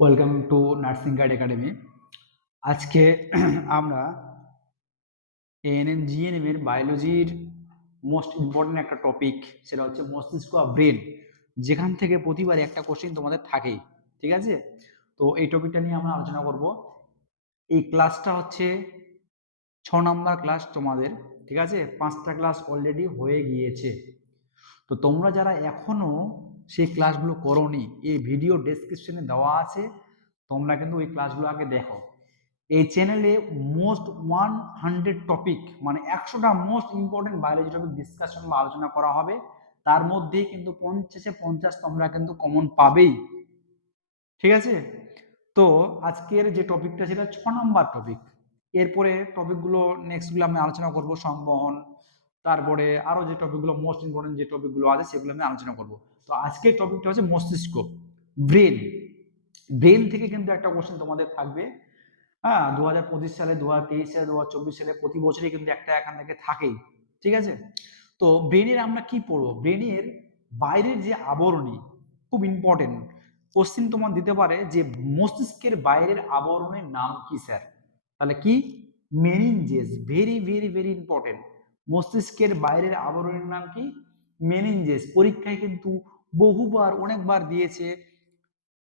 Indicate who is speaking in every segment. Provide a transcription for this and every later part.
Speaker 1: Welcome to nursing guide academy. আজকে আমরা ANM GNM এর বায়োলজির মোস্ট ইম্পর্টেন্ট একটা টপিক সেটা হচ্ছে মস্তিষ্ক আর ব্রেন। যেখান থেকে প্রতিবার একটা কোশ্চেন তোমাদের থাকেই, ঠিক আছে? তো এই টপিকটা নিয়ে আমরা আলোচনা করব। এই ক্লাসটা হচ্ছে ছ নম্বর ক্লাস তোমাদের, ঠিক আছে? পাঁচটা ক্লাস অলরেডি হয়ে গিয়েছে। তো তোমরা যারা এখনও সেই ক্লাসগুলো করোনি। এই ভিডিও ডেসক্রিপশনে দেওয়া আছে। তোমরা কিন্তু ওই ক্লাসগুলো আগে দেখো। এই চ্যানেলে মোস্ট ওয়ান হান্ড্রেড টপিক মানে একশোটা most important biology topic discussion বা আলোচনা করা হবে। তার মধ্যেই কিন্তু পঞ্চাশে পঞ্চাশ তোমরা কিন্তু কমন পাবেই। ঠিক আছে? তো আজকের যে টপিকটা সেটা ছ নম্বর টপিক এরপরে টপিকগুলো নেক্সটগুলো আমি আলোচনা করব, সংবহন তারপরে আরও যে টপিকগুলো মোস্ট ইম্পর্টেন্ট যে টপিকগুলো আছে, সেগুলো আমি আলোচনা করব। তো আজকের টপিকটা হচ্ছে মস্তিষ্ক, ব্রেন। ব্রেন থেকে কিন্তু একটা কোশ্চেন তোমাদের থাকবে। হ্যাঁ দু হাজার পঁচিশ সালে দু হাজার তেইশ সালে দু হাজার চব্বিশ সালে প্রতি বছরই কিন্তু একটা এখান থেকে থাকেই, ঠিক আছে? তো ব্রেনের আমরা কি পড়ব? ব্রেনের বাইরের যে আবরণী, খুব ইম্পর্টেন্ট কোশ্চিন তোমার দিতে পারে যে মস্তিষ্কের বাইরের আবরণের নাম কি, স্যার? তাহলে কি? Meninges very very very important মস্তিষ্কের বাইরের আবরণের নাম কি? মেনিনজেস। পরীক্ষায় কিন্তু বহুবার, অনেকবার দিয়েছে।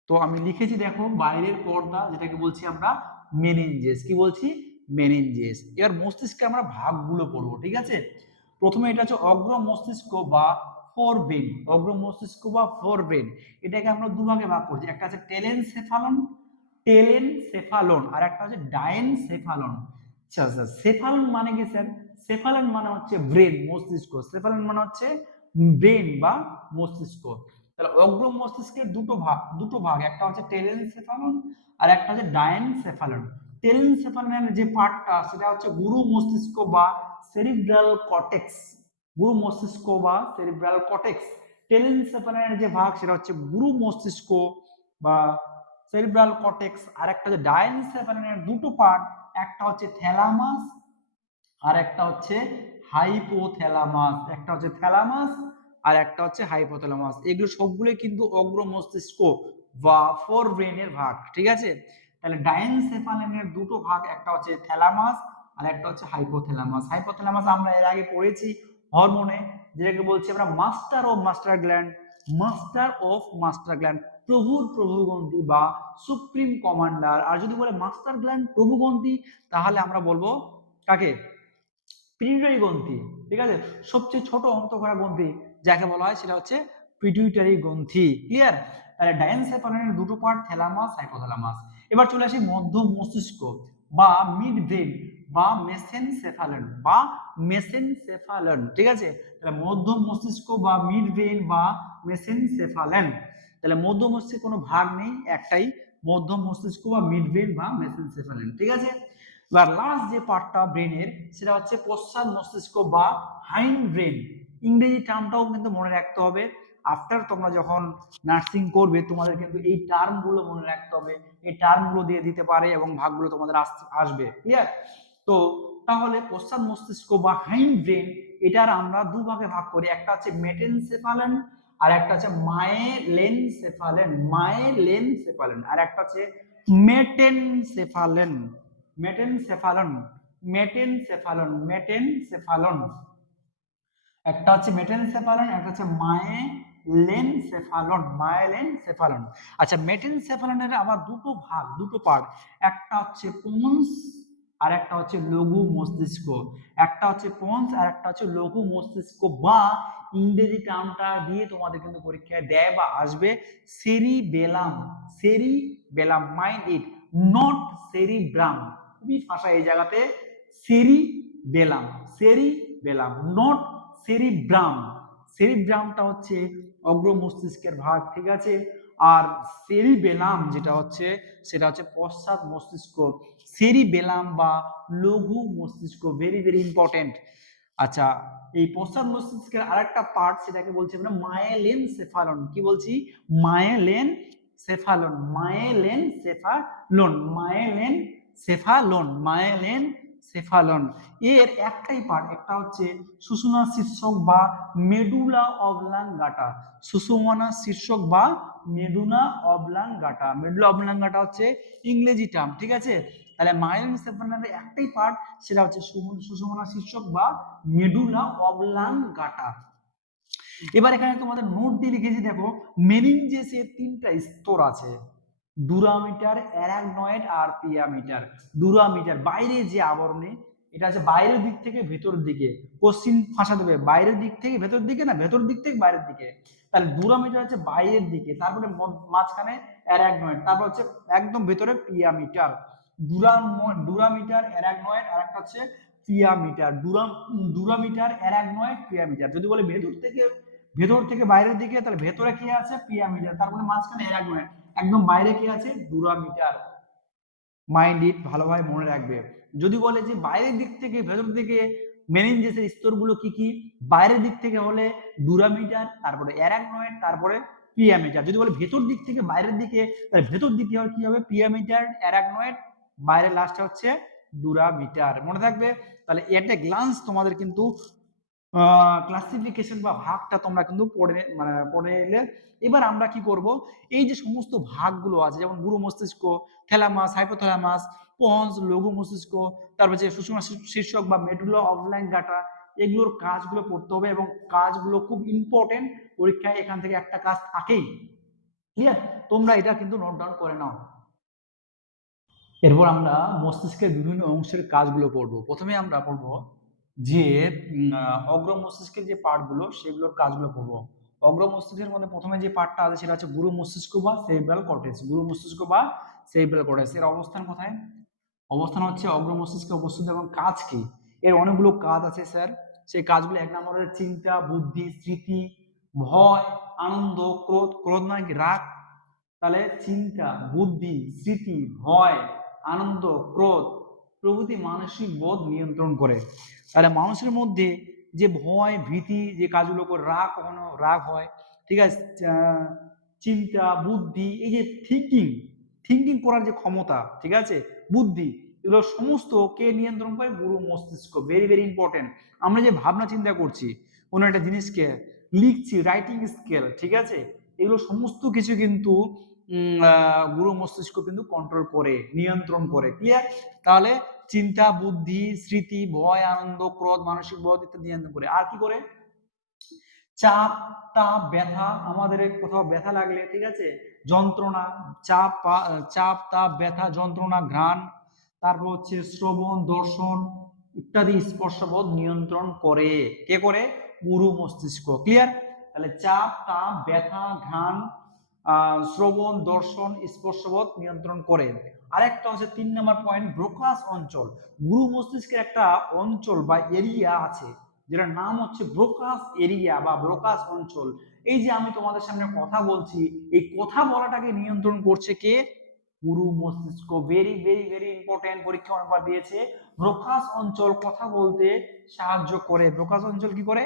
Speaker 1: তো আমি লিখেছি দেখো, বাইরের পর্দা, যেটাকে বলছি আমরা মেনিনজেস। কি বলছি? মেনিনজেস। এবার মস্তিষ্কে আমরা ভাগগুলো পড়ব, ঠিক আছে? প্রথমে এটা হচ্ছে অগ্র মস্তিষ্ক বা ফোর ব্রেন অগ্র মস্তিষ্ক বা ফোর ব্রেন এটাকে আমরা দুভাগে ভাগ করছি। একটা আছে টেলেন সেফালন টেলেন সেফালন আর একটা হচ্ছে ডায়েনসেফালন। আচ্ছা আচ্ছা সেফালন মানে কি, স্যার? সেফালন মানে হচ্ছে ব্রেন মস্তিষ্ক। সেফালন মানে হচ্ছে ব্রেন বা মস্তিষ্ক। তাহলে অগ্র মস্তিষ্কের দুটো ভাগ দুটো ভাগ, একটা হচ্ছে টেলেনসেফালন আর একটা হচ্ছে ডায়েনসেফালন টেলেনসেফালনের যে পার্টটা, সেটা হচ্ছে গুরু মস্তিষ্ক বা সেরিব্রাল কর্টেক্স গুরু মস্তিষ্ক বা সেরিব্রাল কর্টেক্স টেলেনসেফালনের যে ভাগ, সেটা হচ্ছে গুরু মস্তিষ্ক বা সেরিব্রাল কর্টেক্স আর একটা হচ্ছে ডায়েনসেফালনের দুটো পার্ট একটা হচ্ছে থ্যালামাস আর একটা হচ্ছে হাইপোথ্যালামাস একটা হচ্ছে থ্যালামাস আর একটা হচ্ছে হাইপোথ্যালামাস এগুলো সবগুলোই কিন্তু অগ্র মস্তিষ্ক বা ফোর ব্রেনের ভাগ, ঠিক আছে? তাহলে ডায়েনসেফালিনের দুটো ভাগ, একটা হচ্ছে থ্যালামাস আর একটা হচ্ছে হাইপোথ্যালামাস হাইপোথ্যালামাস আমরা এর আগে পড়েছি হরমোনে, যেটাকে বলছি আমরা master of master gland master of master gland প্রভুর প্রভুগ্রন্থি বা সুপ্রিম কমান্ডার আর যদি বলে মাস্টার গ্ল্যান্ড প্রভুগ্রন্থি তাহলে আমরা বলব কাকে? পিটুইটারি গ্রন্থি, ঠিক আছে? সবচেয়ে ছোট অন্তঃকরা গ্রন্থি যাকে বলা হয় সেটা হচ্ছে পিটুইটারি গ্রন্থি ক্লিয়ার তাহলে ডায়েনসেফালনের দুটো পার্ট থ্যালামাস, হাইপোথ্যালামাস। এবার চলে আসি মধ্য মস্তিষ্ক বা মিড ব্রেন বা মেসেনসেফালন বা মেসেনসেফালন, ঠিক আছে? তাহলে মধ্য মস্তিষ্ক বা মিড ব্রেন বা মেসেনসেফালন। তাহলে মধ্য মস্তিষ্কের কোনো ভাগ নেই, একটাই মধ্য মস্তিষ্ক বা মিড ব্রেন বা মেসেনসেফালন, ঠিক আছে? এবার লাস্ট যে পার্টটা ব্রেনের সেটা হচ্ছে পশ্চাৎ মস্তিষ্ক বা হাইন্ড ব্রেন ইংরেজি টার্মটাও কিন্তু মনে রাখতে হবে। আফটার তোমরা যখন নার্সিং করবে, তোমাদের কিন্তু এই টার্মগুলো মনে রাখতে হবে। এই টার্মগুলো দিয়ে দিতে পারে এবং ভাগগুলো তোমাদের আসবে। ক্লিয়ার তো তাহলে পশ্চাৎ মস্তিষ্ক বা হাইন্ড ব্রেন এটার আমরা দুভাগে ভাগ করি। একটা হচ্ছে মেটেনসেফালেন আর একটা হচ্ছে মায়েলেনসেফালেন মায়েলেনসেফালেন আর একটা হচ্ছে মেটেনসেফালেন মেটেনসেফালন মেটেনসেফালন মেটেনসেফালন। একটা হচ্ছে মেটেনসেফালন, একটা হচ্ছে মায়েলেনসেফালন মায়েলেনসেফালন। আচ্ছা মেটেনসেফালনের আবার দুটো ভাগ, দুটো পার্ট একটা হচ্ছে পোন্স আর একটা হচ্ছে লঘু মস্তিষ্ক। একটা হচ্ছে পন্স আর একটা হচ্ছে লঘু মস্তিষ্ক বা ইংরেজি টার্মটা দিয়ে তোমাদের কিন্তু পরীক্ষায় দেয় বা আসবে cerebellum cerebellum mind it not cerebrum খুবই ফাঁসা এই জায়গাতে সেরি বেলাম সেরি বেলাম নট সেরিব্রাম সেরিব্রামটা হচ্ছে অগ্র মস্তিষ্কের ভাগ, ঠিক আছে? আর সেরিবেলাম যেটা হচ্ছে, সেটা হচ্ছে পশ্চাৎ মস্তিষ্ক। সেরিবেলাম বা লঘু মস্তিষ্ক ভেরি ভেরি ইম্পর্টেন্ট আচ্ছা এই পশ্চাৎ মস্তিষ্কের আরেকটা পার্ট সেটাকে বলছি আমরা মায়েলেন সেফালন কি বলছি? মায়েলেন সেফালন মায়েলেন সেফালন মায়েলেন সেফালন মায়েলেন সেফালন এর একটাই পার্ট একটা হচ্ছে সুষুমনা শীর্ষক বা মেডুলা অবলাঙ্গাটা সুষুমনা শীর্ষক বা মেডুনা অবলাঙ্গাটা মেডুলা অবলাঙ্গাটা হচ্ছে ইংরেজি টার্ম ঠিক আছে? তাহলে মাইলিন সেফালনের একটাই পার্ট সেটা হচ্ছে সুষুম- সুষুমনা শীর্ষক বা মেডুলা অবলাঙ্গাটা এবার এখানে তোমাদের নোট দিয়ে লিখেছি, দেখো মেনিনজেসের তিনটা স্তর আছে। ডুরামিটার অ্যারাগনয়েড আর পিয়ামিটার ডুরামিটার বাইরে যে আবরণে, এটা আছে বাইরের দিক থেকে ভেতরের দিকে। পশ্চিম ফাঁসা দেবে, বাইরের দিক থেকে ভেতর দিকে না ভেতর দিক থেকে বাইরের দিকে? তাহলে ডুরামিটার হচ্ছে বাইরের দিকে, তারপরে মাঝখানে অ্যারাগনয়েড, তারপর হচ্ছে একদম ভেতরে পিয়ামিটার ডুরাম ডুরামিটার অ্যারাগনয়েড আর একটা হচ্ছে পিয়ামিটার ডুরাম ডুরামিটার অ্যারাগনয়েড পিয়ামিটার যদি বলে ভেতর থেকে ভেতর থেকে বাইরের দিকে, তাহলে ভেতরে কি আছে? পিয়ামিটার তারপরে মাঝখানে অ্যারাগনয়েড। একদম বাইরে কি আছে? ডুরামিটার মাইন্ড ইট ভালোভাবে মনে রাখবে। যদি বলে যে বাইরের দিক থেকে, ভেতর দিকে মেনিনজেসের স্তরগুলো কি কি? বাইরের দিক থেকে হলে ডুরামিটার তারপরে অ্যারাগনয়েড তারপরে পিয়ামিটার যদি বলে ভেতর দিক থেকে বাইরের দিকে, তাহলে ভেতর দিকে হলে কি হবে? পিয়ামিটার অ্যারাগনয়েড বাইরের লাস্টটা হচ্ছে ডুরামিটার মনে থাকবে? তাহলে এটা গ্লান্স তোমাদের কিন্তু ক্লাসিফিকেশন বা ভাগটা তোমরা কিন্তু পড়ে মানে পড়ে নিলে এবার আমরা কি করব? এই যে সমস্ত ভাগগুলো আছে, যেমন গুরু মস্তিষ্ক থ্যালামাস হাইপোথ্যালামাস পন্স লঘু মস্তিষ্ক, তারপর যে সুষমা শীর্ষক বা মেডুলা অফলাইন ডাটা এগুলোর কাজগুলো পড়তে হবে এবং কাজগুলো খুব ইম্পর্টেন্ট পরীক্ষায় এখান থেকে একটা কাজ থাকেই। ক্লিয়ার তোমরা এটা কিন্তু নোট ডাউন করে নাও। এরপর আমরা মস্তিষ্কের বিভিন্ন অংশের কাজগুলো পড়ব। প্রথমে আমরা পড়ব যে অগ্র মস্তিষ্কের যে পার্টগুলো, সেগুলোর কাজগুলো পড়ব অগ্র মস্তিষ্কের মধ্যে প্রথমে যে পার্টটা আছে, সেটা হচ্ছে গুরু মস্তিষ্ক বা সেরিব্রাল কর্টেক্স গুরু মস্তিষ্ক বা সেরিব্রাল কর্টেক্স এর অবস্থান কোথায়? অবস্থান হচ্ছে অগ্র মস্তিষ্কে অবস্থিত এবং কাজ কি? এর অনেকগুলো কাজ আছে, স্যার। সেই কাজগুলো এক নম্বরের চিন্তা, বুদ্ধি, স্মৃতি, ভয়, আনন্দ, ক্রোধ। ক্রোধ নয় কি? রাগ। তাহলে চিন্তা, বুদ্ধি, স্মৃতি, ভয়, আনন্দ, ক্রোধ প্রভৃতি মানসিক বোধ নিয়ন্ত্রণ করে। তাহলে মানুষের মধ্যে যে ভয়, ভীতি, যে কাজগুলো করে রাগ কখনো রাগ হয়, ঠিক আছে চিন্তা, বুদ্ধি, এই যে থিঙ্কিং থিঙ্কিং করার যে ক্ষমতা, ঠিক আছে, বুদ্ধি, এগুলো সমস্ত কে নিয়ন্ত্রণ করে গুরু মস্তিষ্ক ভেরি ভেরি ইম্পর্টেন্ট আমরা যে ভাবনা চিন্তা করছি, কোনো একটা জিনিসকে লিখছি রাইটিং স্কেল ঠিক আছে, এগুলো সমস্ত কিছু কিন্তু গুরু মস্তিষ্ক কিন্তু কন্ট্রোল করে, নিয়ন্ত্রণ করে ক্লিয়ার তাহলে চিন্তা, বুদ্ধি, স্মৃতি, ভয়, আনন্দ, ক্রোধ, মানসিক বোধ ইত্যাদি নিয়ন্ত্রণ করে। আর কি করে? চাপ, তাপ, ব্যথা, আমাদের কোথাও ব্যথা লাগলে, ঠিক আছে? যন্ত্রণা, চাপ চাপ, তাপ, ব্যথা, যন্ত্রণা, ঘ্রাণ, তারপর হচ্ছে শ্রবণ, দর্শন ইত্যাদি স্পর্শবোধ নিয়ন্ত্রণ করে। কে করে? গুরু মস্তিষ্ক ক্লিয়ার তাহলে চাপ, তাপ, ব্যথা, ঘ্রাণ শ্রবণ, দর্শন, স্পর্শবোধ নিয়ন্ত্রণ করে। আরেকটা হচ্ছে তিন নম্বর পয়েন্ট ব্রোকাস অঞ্চল। গুরু মস্তিষ্কের একটা অঞ্চল বা এরিয়া আছে, যেটার নাম হচ্ছে ব্রোকাস এরিয়া বা ব্রোকাস অঞ্চল। এই যে আমি তোমাদের সামনে কথা বলছি, এই কথা বলাটাকে নিয়ন্ত্রণ করছে কে? গুরু মস্তিষ্ক। ভেরি ভেরি ভেরি ইম্পর্টেন্ট পরীক্ষা অনেকবার দিয়েছে। ব্রোকাস অঞ্চল কথা বলতে সাহায্য করে। ব্রোকাস অঞ্চল কি করে?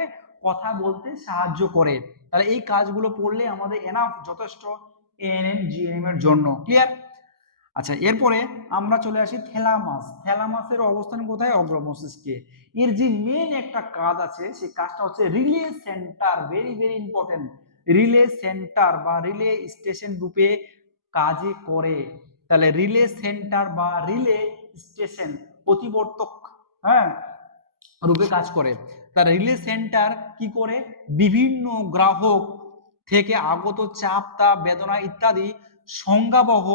Speaker 1: কথা বলতে সাহায্য করে। তাহলে এই কাজগুলো পড়লে আমাদের এনাফ যথেষ্ট এএনএম জিএনএম এর জন্য ক্লিয়ার আচ্ছা এরপরে আমরা চলে আসি থ্যালামাস থ্যালামাসের অবস্থান কোথায়? অগ্র মস্তিষ্কে এর যে মেন একটা কাজ আছে, সেই কাজটা হচ্ছে relay centre very very important relay centre বা রিলে স্টেশন রূপে কাজে করে। তাহলে রিলে সেন্টার বা রিলে স্টেশন প্রতিবর্তক হ্যাঁ রূপে কাজ করে। তার রিলে সেন্টার কি করে? বিভিন্ন গ্রাহক থেকে আগত চাপ তাপ বেদনা ইত্যাদি সংজ্ঞাবহ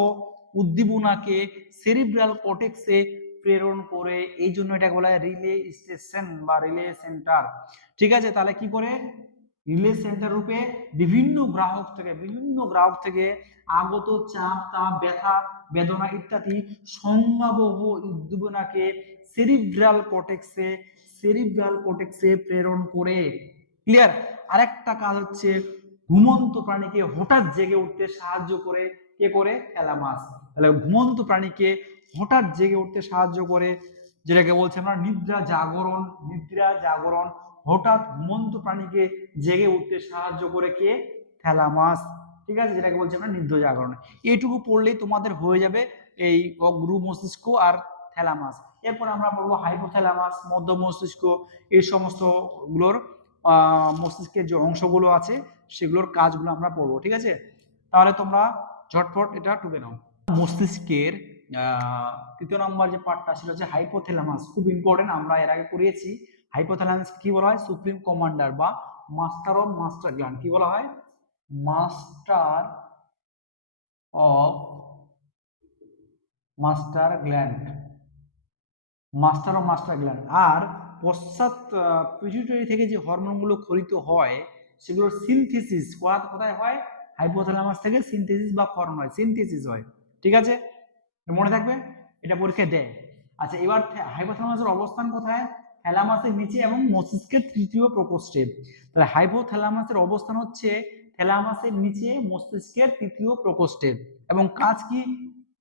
Speaker 1: উদ্দীপনাকে সেরিব্রাল কর্টেক্সে প্রেরণ করে। এই জন্য এটাকে বলা হয় রিলে স্টেশন বা রিলে সেন্টার ঠিক আছে? তাহলে কি করে? রিলে সেন্টার রূপে বিভিন্ন গ্রাহক থেকে, বিভিন্ন গ্রাহক থেকে আগত চাপ তাপ ব্যথা, বেদনা ইত্যাদি সংজ্ঞাবহ উদ্দীপনাকে সেরিব্রাল কর্টেক্সে সেরিব্রাল কোটেক্সে প্রেরণ করে। ক্লিয়ার আরেকটা কাজ হচ্ছে, ঘুমন্ত প্রাণীকে হঠাৎ জেগে উঠতে সাহায্য করে কে করে? থ্যালামাস তাহলে ঘুমন্ত প্রাণীকে হঠাৎ জেগে উঠতে সাহায্য করে, যেটাকে বলছে আমরা নিদ্রা জাগরণ নিদ্রা জাগরণ। হঠাৎ ঘুমন্ত প্রাণীকে জেগে উঠতে সাহায্য করে কে? থ্যালামাস ঠিক আছে? যেটাকে বলছি আমরা নিদ্রা জাগরণ। এইটুকু পড়লেই তোমাদের হয়ে যাবে এই অগ্রু মস্তিষ্ক আর থ্যালামাস এরপর আমরা পড়ব হাইপোথ্যালামাস মধ্য মস্তিষ্ক এই সমস্তগুলোর মস্তিষ্কের যে অংশগুলো আছে, সেগুলোর কাজগুলো আমরা পড়ব, ঠিক আছে? তাহলে তোমরা ঝটফট এটা টুকে নাও। মস্তিষ্কের তৃতীয় নম্বর যে পার্টটা ছিল যে হাইপোথ্যালামাস খুব ইম্পর্টেন্ট আমরা এর আগে করিয়েছি। হাইপোথ্যালামাস কি বলা হয়? সুপ্রিম কমান্ডার বা মাস্টার অফ মাস্টার গ্ল্যান্ড কি বলা হয়? Master of master gland master of master gland আর পশ্চাৎ পিটুইটারি থেকে যে হরমোনগুলো খরিত হয়, সেগুলোর সিনথেসিস কোথায় হয়? হাইপোথ্যালামাস থেকে সিনথেসিস বা ক্ষরণ হয় সিনথেসিস হয়। ঠিক আছে? মনে থাকবে? এটা পরীক্ষায় দেয়। আচ্ছা এবার হাইপোথ্যালামাসের অবস্থান কোথায়? থ্যালামাসের নিচে এবং মস্তিষ্কের তৃতীয় প্রকোষ্ঠে। তাহলে হাইপোথ্যালামাসের অবস্থান হচ্ছে থ্যালামাসের নিচে মস্তিষ্কের তৃতীয় প্রকোষ্ঠে। এবং কাজ কি?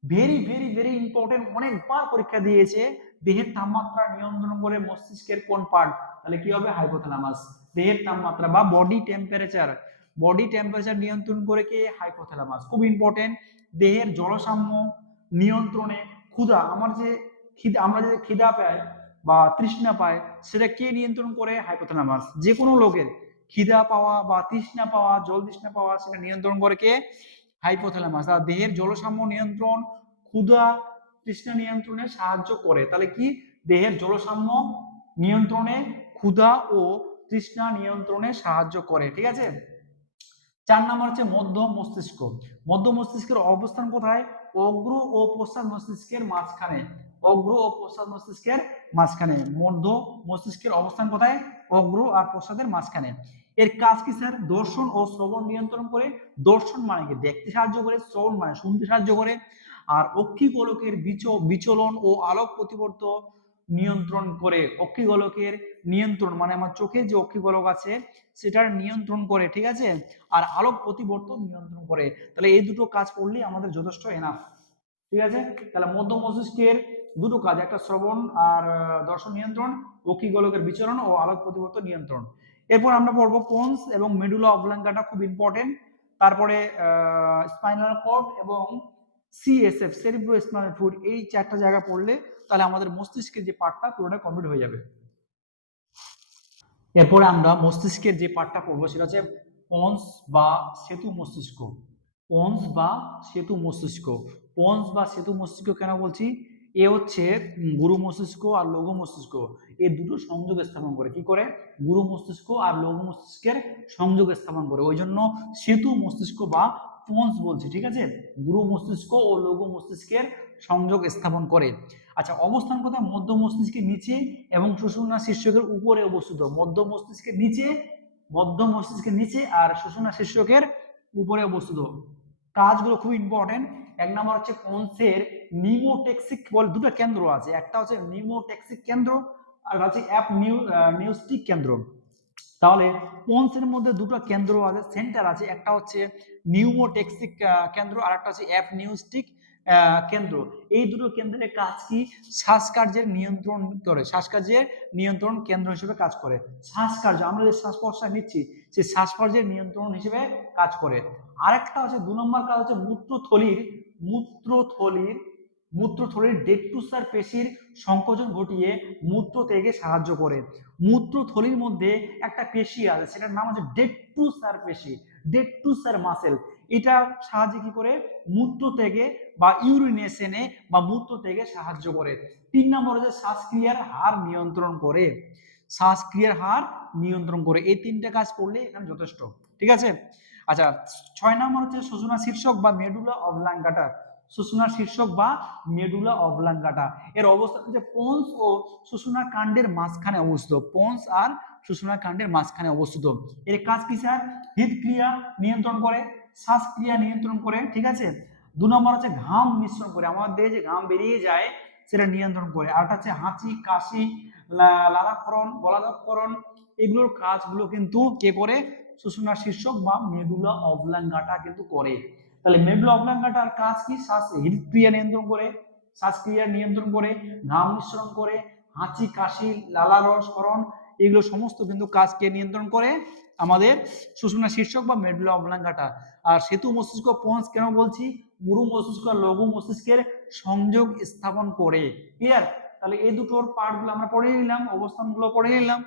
Speaker 1: ভেরি ভেরি ভেরি ইম্পর্টেন্ট অনেকবার পরীক্ষা দিয়েছে দেহের তাপমাত্রা নিয়ন্ত্রণ করে মস্তিষ্কের কোন পার্ট তাহলে কি হবে? হাইপোথ্যালামাস দেহের তাপমাত্রা বা বডি টেম্পারেচার বডি টেম্পারেচার নিয়ন্ত্রণ করে কে? হাইপোথ্যালামাস খুব ইম্পর্টেন্ট দেহের জলসাম্য নিয়ন্ত্রণে ক্ষুধা, আমার যে খিদা আমরা যে খিদা পাই বা তৃষ্ণা পায় সেটা কে নিয়ন্ত্রণ করে? হাইপোথ্যালামাস যে কোনো লোকের খিদা পাওয়া বা তৃষ্ণা পাওয়া, জল তৃষ্ণা পাওয়া, সেটা নিয়ন্ত্রণ করে কে? হাইপোথ্যালামাস আর দেহের জলসাম্য নিয়ন্ত্রণ, ক্ষুধা তৃষ্ণা নিয়ন্ত্রণে সাহায্য করে। তাহলে কি? দেহের জলসাম্য নিয়ন্ত্রণে, ক্ষুধা ও তৃষ্ণা নিয়ন্ত্রণে সাহায্য করে, ঠিক আছে? চার নাম্বার হচ্ছে মধ্য মস্তিষ্ক। মধ্য মস্তিষ্কের অবস্থান কোথায়? অগ্র ও পশ্চাৎ মস্তিষ্কের মাঝখানে। অগ্র ও পশ্চাৎ মস্তিষ্কের মাঝখানে। মধ্য মস্তিষ্কের অবস্থান কোথায়? অগ্র আর পশ্চাতের মাঝখানে। এর কাজ কি স্যার? দর্শন ও শ্রবণ নিয়ন্ত্রণ করে। দর্শন মানে কি? দেখতে সাহায্য করে, শ্রবণ মানে শুনতে সাহায্য করে। আর অক্ষি গোলকের বিচ- বিচলন ও আলোক প্রতিবর্ত নিয়ন্ত্রণ করে। অক্ষি গোলকের নিয়ন্ত্রণ মানে আমার চোখের যে অক্ষি গোলক আছে, সেটার নিয়ন্ত্রণ করে, ঠিক আছে? আর আলোক প্রতিবর্তন নিয়ন্ত্রণ করে। তাহলে এই দুটো কাজ করলেই আমাদের যথেষ্ট এনাফ ঠিক আছে? তাহলে মধ্য মস্তিষ্কের দুটো কাজ, একটা শ্রবণ আর দর্শন নিয়ন্ত্রণ অক্ষি গোলকের বিচরণ ও আলোক প্রতিবর্ত নিয়ন্ত্রণ। এরপর আমরা পড়ব পোন্স এবং মেডুলা অবলাঙ্কাটা খুব ইম্পর্টেন্ট তারপরে স্পাইনাল কর্ড এবং সিএসএফ সেরিব্রো স্পাইনাল ফ্লুইড এই চারটা জায়গা পড়লে তাহলে আমাদের মস্তিষ্কের যে পার্টটা পুরোটা কমপ্লিট হয়ে যাবে। এরপরে আমরা মস্তিষ্কের যে পার্টটা পড়ব, সেটা হচ্ছে পন্স বা সেতু মস্তিষ্ক। পন্স বা সেতু মস্তিষ্ক। পন্স বা সেতু মস্তিষ্ক কেন বলছি? এ হচ্ছে গুরু মস্তিষ্ক আর লঘু মস্তিষ্ক। এই দুটো সংযোগ স্থাপন করে। কি করে? গুরু মস্তিষ্ক আর লঘু মস্তিষ্কের সংযোগ স্থাপন করে। ওই জন্য সেতু মস্তিষ্ক বা পন্স বলছি, ঠিক আছে? গুরু মস্তিষ্ক ও লঘু মস্তিষ্কের সংযোগ স্থাপন করে। আচ্ছা অবস্থান কোথায়? মধ্য মস্তিষ্কের নিচে এবং সুষুম্না শীর্ষকের উপরে অবস্থিত। মধ্য মস্তিষ্কের নিচে, মধ্য মস্তিষ্কের নিচে আর সুষুম্না শীর্ষকের উপরে অবস্থিত। কাজগুলো খুব ইম্পর্টেন্ট এক নম্বর হচ্ছে পন্সের নিমোটেক্সিক বল দুটো কেন্দ্র আছে। একটা হচ্ছে নিমোটেক্সিক কেন্দ্র, আর হচ্ছে অ্যাপ নিউ নিউস্টিক কেন্দ্র। তাহলে পন্সের মধ্যে দুটো কেন্দ্র আছে সেন্টার আছে। একটা হচ্ছে নিউমোটেক্সিক কেন্দ্র আর একটা হচ্ছে অ্যাপ নিউস্টিক কেন্দ্র। এই দুটো কেন্দ্রের কাজ কি? শ্বাসকার্যের নিয়ন্ত্রণ করে, শ্বাসকার্যের নিয়ন্ত্রণ কেন্দ্র হিসেবে কাজ করে। শ্বাসকার্য, আমরা যে শ্বাস প্রশ্বাস নিচ্ছি, সেই শ্বাসকার্যের নিয়ন্ত্রণ হিসেবে কাজ করে। আরেকটা হচ্ছে, দু নম্বর কাজ হচ্ছে মূত্রথলির মূত্রথলির মূত্রথলির ডেট্টুসার পেশির সংকোচন ঘটিয়ে মূত্র থেকে সাহায্য করে। মূত্রথলির মধ্যে একটা পেশি আছে, সেটার নাম হচ্ছে ডেট্টুসার পেশি। ডেট্টুসার মাসেল এটা সাহায্যে কি করে? মূত্র থেকে বা ইউরিনেশনে বা মূত্র থেকে সাহায্য করে। তিন নম্বর হচ্ছে শ্বাসক্রিয়ার হার নিয়ন্ত্রণ করে। শ্বাসক্রিয়ার হার নিয়ন্ত্রণ করে। এই তিনটে কাজ করলে এখানে যথেষ্ট। ঠিক আছে? আচ্ছা ছয় নম্বর হচ্ছে শোষণা শীর্ষক বা মেডুলা অবলাঙ্গাটা। শোষণা শীর্ষক বা মেডুলা অবলাঙ্গাটা। এর অবস্থান হচ্ছে পন্স ও শোষণা কাণ্ডের মাঝখানে অবস্থিত। পন্স আর শোষণা কাণ্ডের মাঝখানে অবস্থিত। এর কাজ কি স্যার? হৃদক্রিয়া নিয়ন্ত্রণ করে, শ্বাসক্রিয়া নিয়ন্ত্রণ করে, ঠিক আছে? দু নম্বর হচ্ছে ঘাম মিশ্রণ করে আমাদের দেহে যে ঘাম বেরিয়ে যায় সেটা নিয়ন্ত্রণ করে। আর হচ্ছে হাঁচি, কাশি লালাক্ষরণ গলাধকরণ এগুলোর কাজগুলো কিন্তু কে করে? শোষণা শীর্ষক বা মেডুলা অবলাঙ্গাটা কিন্তু করে। তাহলে মেডুলা অবলাঙ্গাটার কাজ কি? শ্বাস, হৃদক্রিয়া নিয়ন্ত্রণ করে, শ্বাসক্রিয়া নিয়ন্ত্রণ করে, ঘাম মিশ্রণ করে, হাঁচি, কাশি লালারসকরণ এগুলো সমস্ত কিন্তু কাজকে নিয়ন্ত্রণ করে আমাদের সুষুম্না শীর্ষক বা মেডুলা অবলাঙ্গাটা আর সেতু মস্তিষ্ক পঞ্চ কেন বলছি? গুরু মস্তিষ্ক আর লঘু মস্তিষ্কের সংযোগ স্থাপন করে। ক্লিয়ার তাহলে এই দুটোর পার্টগুলো আমরা পড়ে নিলাম, অবস্থানগুলো পড়ে নিলাম।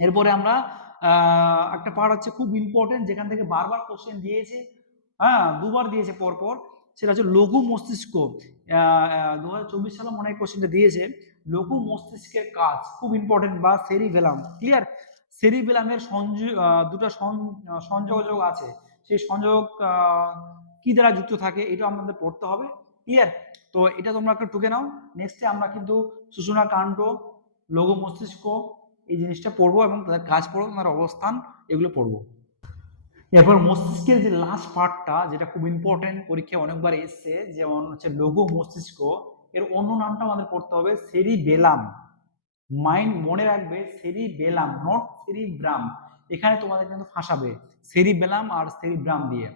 Speaker 1: এরপরে আমরা একটা পার্ট হচ্ছে খুব ইম্পর্টেন্ট যেখান থেকে বারবার কোশ্চেন দিয়েছে হ্যাঁ দুবার দিয়েছে পরপর। সেটা হচ্ছে লঘু মস্তিষ্ক। দু হাজার চব্বিশ সালে মনে হয় কোশ্চেনটা দিয়েছে। লঘু মস্তিষ্কের কাজ খুব ইম্পর্টেন্ট বা সেরিভেলাম ক্লিয়ার সেরিভেলামের সংযোগ দুটো সংযোগ আছে। সেই সংযোগ কি দ্বারা যুক্ত থাকে এটা আমাদের পড়তে হবে ক্লিয়ার তো এটা তোমরা একটু টুকে নাও। নেক্সটে আমরা কিন্তু সুষুনা কাণ্ড, লঘু মস্তিষ্ক এই জিনিসটা পড়ব এবং তাদের কাজ পড়ব, তাদের অবস্থান এগুলো পড়ব। এরপর মস্তিষ্কের যে লাস্ট পার্টটা যেটা খুব ইম্পর্টেন্ট পরীক্ষায় অনেকবার এসছে, যেমন হচ্ছে লঘু মস্তিষ্ক, এর অন্য নামটা আমাদের পড়তে হবে সেরি বেলাম মাইন্ড মনে রাখবে সেরি বেলাম নট সেরি ব্রাম এখানে তোমাদের কিন্তু ফাঁসাবে সেরি বেলাম আর সেরি ব্রাম দিয়ে।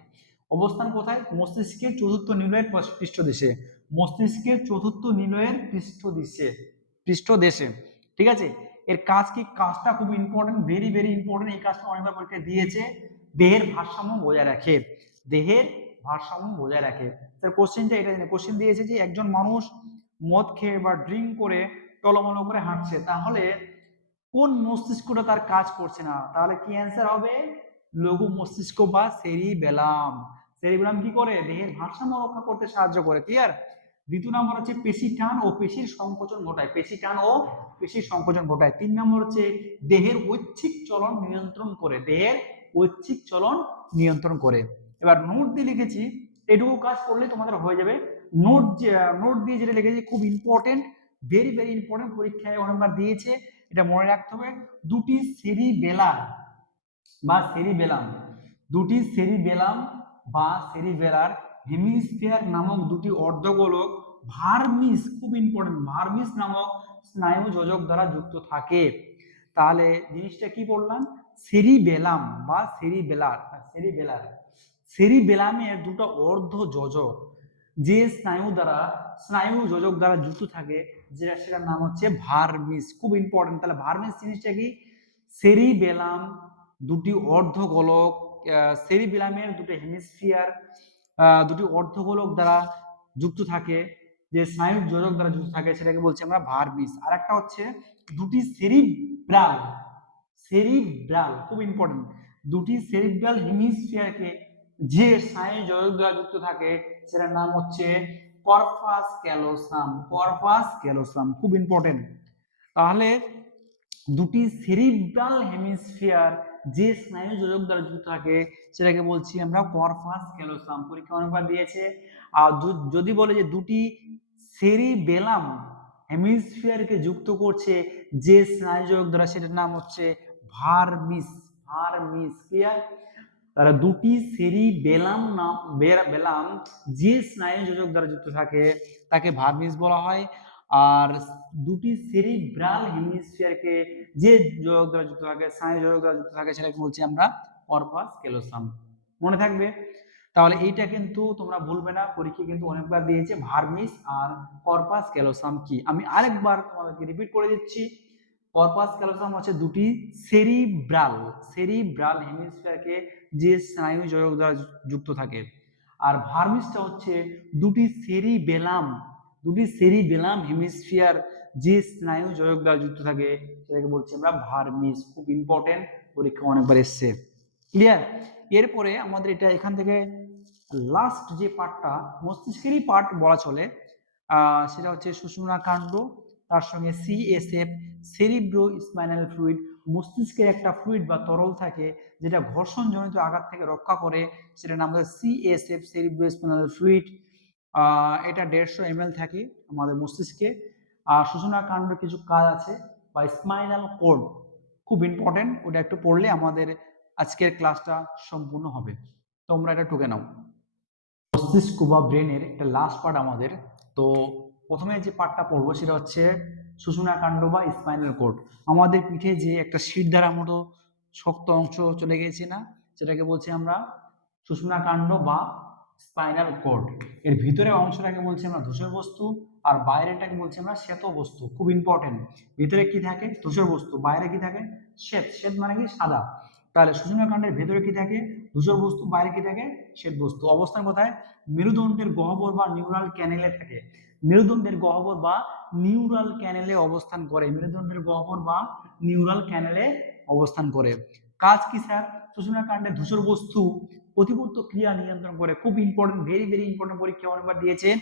Speaker 1: অবস্থান কোথায়? মস্তিষ্কের চতুর্থ নিলয়ের পৃষ্ঠ- পৃষ্ঠদেশে। মস্তিষ্কের চতুর্থ নিলয়ের পৃষ্ঠদেশে পৃষ্ঠদেশে। ঠিক আছে? এর কাজ কি? কাজটা খুব ইম্পর্টেন্ট ভেরি ভেরি ইম্পর্টেন্ট এই কাজটা অনেকবার পরীক্ষায় দিয়েছে। দেহের ভারসাম্য বজায় রাখে। দেহের ভারসাম্য বজায় রাখে। তার কোশ্চেনটা এটা কোশ্চেন দিয়েছে যে একজন মানুষ মদ খেয়ে বা ড্রিঙ্ক করে, টলমলো করে হাঁটছে, তাহলে কোন মস্তিষ্কটা তার কাজ করছে না? তাহলে কি অ্যান্সার হবে? লঘু মস্তিষ্ক বা সেরিবেলাম সেরিবেলাম কি করে? দেহের ভারসাম্য রক্ষা করতে সাহায্য করে। ক্লিয়ার দ্বিতীয় নম্বর হচ্ছে পেশি টান ও পেশির সংকোচন ঘটায়। পেশি টান ও পেশির সংকোচন ঘটায়। তিন নম্বর হচ্ছে দেহের ঐচ্ছিক চলন নিয়ন্ত্রণ করে। দেহের ঐচ্ছিক চলন নিয়ন্ত্রণ করে। এবার নোট দিয়ে লিখেছি, এটুকু কাজ করলে তোমাদের হয়ে যাবে। নোট নোট দিয়ে যেটা লিখেছি খুব ইম্পর্টেন্ট ভেরি ভেরি ইম্পর্টেন্ট পরীক্ষায় অনেকবার দিয়েছে, এটা মনে রাখতে হবে। দুটি সেরিবেলার বা সেরি বেলাম। দুটি সেরি বেলাম বা সেরি বেলার হেমিস্ফিয়ার নামক দুটি অর্ধগোলক ভার্মিস, খুব ইম্পর্টেন্ট ভার্মিস নামক স্নায়ু যোজক দ্বারা যুক্ত থাকে। তাহলে জিনিসটা কি বললাম? সেরিবেলাম বা সেরিবেলার সেরিবেলার। সেরিবেলামের দুটো অর্ধ যোজক যে স্নায়ু দ্বারা, স্নায়ু যোজক দ্বারা যুক্ত থাকে, যেটা, সেটার নাম হচ্ছে ভার্মিস। খুব ইম্পর্টেন্ট তাহলে ভার্মিস জিনিসটা কি? সেরিবেলাম দুটি অর্ধগোলক সেরিবেলামের দুটি হেমিস্ফিয়ার দুটি অর্ধগোলক দ্বারা যুক্ত থাকে, যে স্নায়ু যোজক দ্বারা যুক্ত থাকে, সেটাকে বলছি আমরা ভার্মিস। আর একটা হচ্ছে দুটি সেরিব্রাল সেরিব্রাল খুব ইম্পর্টেন্ট দুটি সেরিব্রাল হেমিস্ফিয়ারকে যে স্নায়ু যোজক দ্বারা যুক্ত থাকে, সেটার নাম হচ্ছে কর্পাস ক্যালোসাম কর্পাস ক্যালোসাম খুব ইম্পর্টেন্ট তাহলে দুটি সেরিব্রাল হেমিস্ফিয়ার যে স্নায়ু যোজক দ্বারা যুক্ত থাকে, সেটাকে বলছি আমরা কর্পাস ক্যালোসাম পরীক্ষা অনেকবার দিয়েছে। আর যদি বলে যে দুটি সেরিবেলাম হেমিস্ফিয়ারকে যুক্ত করছে যে স্নায়ু যোজক দ্বারা সেটার নাম হচ্ছে ভার্মিস ভার্মিস ক্লিয়ার তারা দুটি সেরিবেলাম নাম, বের- বেলাম, যে স্নায়ু যোজক দ্বারা যুক্ত থাকে, তাকে ভার্মিস বলা হয়। আর দুটি সেরিব্রাল হেমিস্ফিয়ারকে যে যোজক দ্বারা যুক্ত থাকে স্নায়ু যোজক দ্বারা যুক্ত থাকে, সেটাকে বলছি আমরা কর্পাস ক্যালোসাম মনে থাকবে? তাহলে এইটা কিন্তু তোমরা ভুলবে না, পরীক্ষা কিন্তু অনেকবার দিয়েছে ভার্মিস আর কর্পাস ক্যালোসাম কি? আমি আরেকবার তোমাদেরকে রিপিট করে দিচ্ছি। কর্পাস ক্যালোসাম হচ্ছে দুটি সেরিব্রাল সেরিব্রাল হেমিস্ফিয়ারকে যে স্নায়ু যোজক দ্বারা যুক্ত থাকে। আর ভার্মিসটা হচ্ছে দুটি সেরিবেলাম দুটি সেরিবেলাম হেমিস্ফিয়ার যে স্নায়ু যোজক দ্বারা যুক্ত থাকে, সেটাকে বলছি আমরা ভার্মিস খুব ইম্পর্টেন্ট পরীক্ষা অনেকবার এসছে। ক্লিয়ার এরপরে আমাদের এটা এখান থেকে লাস্ট যে পার্টটা মস্তিষ্কেরই পার্ট বলা চলে সেটা হচ্ছে সুষুম্না কাণ্ড, তার সঙ্গে সিএসএফ সেরিব্রো স্পাইনাল ফ্লুইড মস্তিষ্কের একটা ফ্লুইড বা তরল থাকে, যেটা ঘর্ষণজনিত আঘাত থেকে রক্ষা করে সেটার নাম হচ্ছে সিএসএফ সেরিব্রো স্পাইনাল ফ্লুইড এটা দেড়শো এম থাকে আমাদের মস্তিষ্কে। আর সূচনা কাণ্ডের কিছু কাজ আছে, বা স্পাইনাল কোড খুব ইম্পর্টেন্ট ওটা একটু পড়লে আমাদের আজকের ক্লাসটা সম্পূর্ণ হবে। তোমরা এটা টুকে নাও। মস্তিষ্ক বা ব্রেনের একটা লাস্ট পার্ট আমাদের। তো প্রথমে যে পার্টটা পড়ব, সেটা হচ্ছে সুষুম্না কাণ্ড বা স্পাইনাল কোড আমাদের পিঠে যে একটা শিরধারা মতো শক্ত অংশ চলে গেছে না, সেটাকে বলছি আমরা সুষুম্না কাণ্ড বা স্পাইনাল কোড এর ভিতরের অংশটাকে বলছি আমরা ধূসর বস্তু, আর বাইরেটাকে বলছি আমরা শ্বেত বস্তু। খুব ইম্পর্টেন্ট ভিতরে কি থাকে? ধূসর বস্তু। বাইরে কি থাকে? শ্বেত। শ্বেত মানে কি? সাদা। তাহলে সুষুম্না কাণ্ডের ভেতরে কি থাকে? ধূসর বস্তু। বাইরে কি থাকে? শ্বেত বস্তু। অবস্থান কোথায়? মেরুদণ্ডের গহ্বর বা নিউরাল ক্যানেলে থাকে। মেরুদণ্ডের গহ্বর বা নিউরাল ক্যানেলে অবস্থান করে। মেরুদণ্ডের গহ্বর বা নিউরাল ক্যানেলে অবস্থান করে। কাজ কি, স্যার? শোষণা কাণ্ডে ধূসর বস্তু প্রতিবর্ত ক্রিয়া নিয়ন্ত্রণ করে। খুব ইম্পর্টেন্ট ভেরি ভেরি ইম্পর্টেন্ট পরীক্ষা অনেকবার দিয়েছে।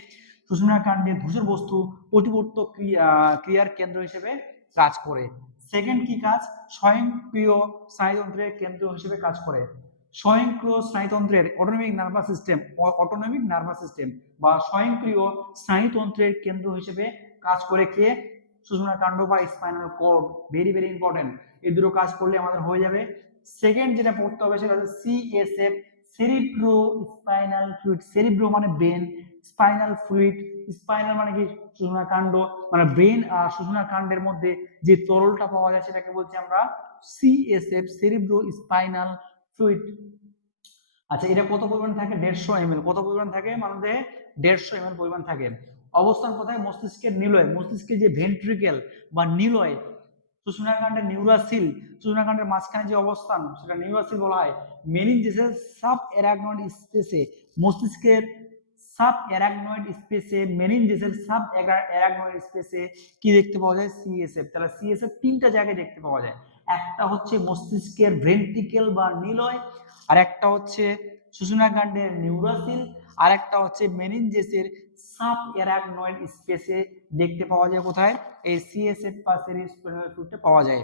Speaker 1: শোষণা কাণ্ডে ধূসর বস্তু প্রতিবর্ত ক্রিয়া, ক্রিয়ার কেন্দ্র হিসেবে কাজ করে। সেকেন্ড কি কাজ? স্বয়ংক্রিয় স্নায়ুতন্ত্রের কেন্দ্র হিসেবে কাজ করে। স্বয়ংক্রিয় স্নায়ুতন্ত্রের autonomic nervous system autonomic nervous system বা স্বয়ংক্রিয় স্নায়ুতন্ত্রের কেন্দ্র হিসেবে কাজ করে কে সুষুম্না কাণ্ড বা spinal cord very very important এই দুটো কাজ করলে আমাদের হয়ে যাবে। সেকেন্ড যেটা পড়তে হবে সেটা হচ্ছে CSF cerebro spinal fluid cerebro মানে ব্রেন স্পাইনাল ফ্লুইড স্পাইনাল মানে কি? সুষুম্না কাণ্ড। মানে ব্রেন আর সুষুম্না কাণ্ডের মধ্যে যে তরলটা পাওয়া যায় সেটাকে বলছি আমরা সিএসএফ সেরিব্রো স্পাইনাল ফ্লুইড। আচ্ছা এটা কত পরিমাণ থাকে? দেড়শো এমএল। কত পরিমাণ থাকে? মানে দেড়শো এমএল পরিমাণ থাকে। অবস্থান কোথায়? মস্তিষ্কের নিলয়। মস্তিষ্কের যে ভেন্ট্রিকেল বা নিলয় সুষুনাকাণ্ডের নিউরাসিল সুষুনাকাণ্ডের মাঝখানে যে অবস্থান, সেটা নিউরাসিল বলা হয়। মেনিনজেসের সাব অ্যারাগনয়েড স্পেসে মস্তিষ্কের সাব অ্যারাগনয়েড স্পেসে মেনিনজেসের সাব অ্যারাগনয়েড স্পেসে কি দেখতে পাওয়া যায়? সিএসএফ তাহলে সিএসএফ তিনটা জায়গায় দেখতে পাওয়া যায়। একটা হচ্ছে মস্তিষ্কের ভেন্ট্রিকেল বা নিলয়, আর একটা হচ্ছে সুষুনাকাণ্ডের নিউরাসিল আর একটা হচ্ছে মেনিনজেসের সাব অ্যারাগনয়েড স্পেসে দেখতে পাওয়া যায় কোথায়? এই সিএসএফ বা ফ্লুইডে পাওয়া যায়।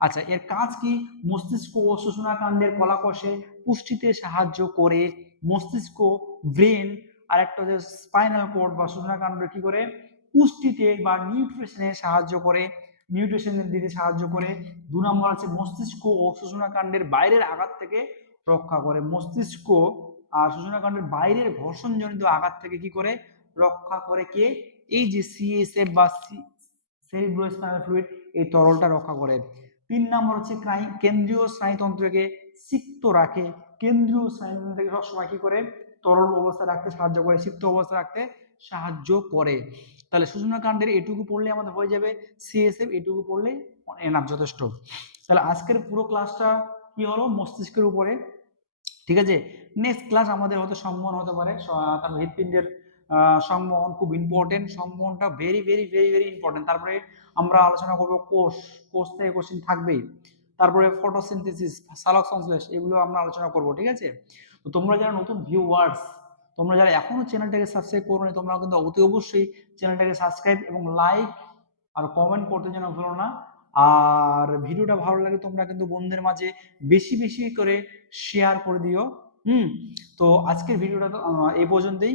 Speaker 1: আচ্ছা এর কাজ কি? মস্তিষ্ক ও শোষণাকাণ্ডের কলাকোষে পুষ্টিতে সাহায্য করে মস্তিষ্ক ব্রেন আর একটা হচ্ছে স্পাইনাল কোড বা শোষণাকাণ্ড কি করে? পুষ্টিতে বা নিউট্রিশনে সাহায্য করে নিউট্রিশন দিতে সাহায্য করে। দু নম্বর আছে মস্তিষ্ক ও শোষণাকাণ্ডের বাইরের আঘাত থেকে রক্ষা করে। মস্তিষ্ক আর শোষণাকাণ্ডের বাইরের ঘর্ষণজনিত আঘাত থেকে কি করে? রক্ষা করে কে? এই যে সিএসএফ বা সেরিব্রোস্পাইনাল ফ্লুইড এই তরলটা রক্ষা করে। তিন নম্বর হচ্ছে কেন্দ্রীয় স্নায়ুতন্ত্রকে সিক্ত রাখে। কেন্দ্রীয় স্নায়ুতন্ত্রকে সবসময় কি করে? তরল অবস্থা রাখতে সাহায্য করে, সিক্ত অবস্থা রাখতে সাহায্য করে। তাহলে সূচনাকাণ্ডের এটুকু পড়লে আমাদের হয়ে যাবে সিএসএফ এটুকু পড়লে এনাফ যথেষ্ট। তাহলে আজকের পুরো ক্লাসটা কি হলো? মস্তিষ্কের উপরে। ঠিক আছে? নেক্সট ক্লাস আমাদের হয়তো সম্মোহন হতে পারে। তারপর হৃৎপিণ্ডের সম্মোহন খুব important সম্মোহনটা very very very very important তারপরে আমরা আলোচনা করব কোষ। কোষ থেকে কোশ্চিন থাকবেই। তারপরে ফটোসিনথেসিস সালক সংশ্লেষ এগুলো আমরা আলোচনা করব। ঠিক আছে? তো তোমরা যারা নতুন ভিউয়ার্স তোমরা যারা এখনও চ্যানেলটাকে সাবস্ক্রাইব করো নি তোমরা কিন্তু অতি অবশ্যই চ্যানেলটাকে সাবস্ক্রাইব এবং লাইক আর কমেন্ট করতে যেন ভুলো না। আর ভিডিওটা ভালো লাগে তোমরা কিন্তু বন্ধুদের মাঝে বেশি বেশি করে শেয়ার করে দিও। হুম? তো আজকের ভিডিওটা এই পর্যন্তই।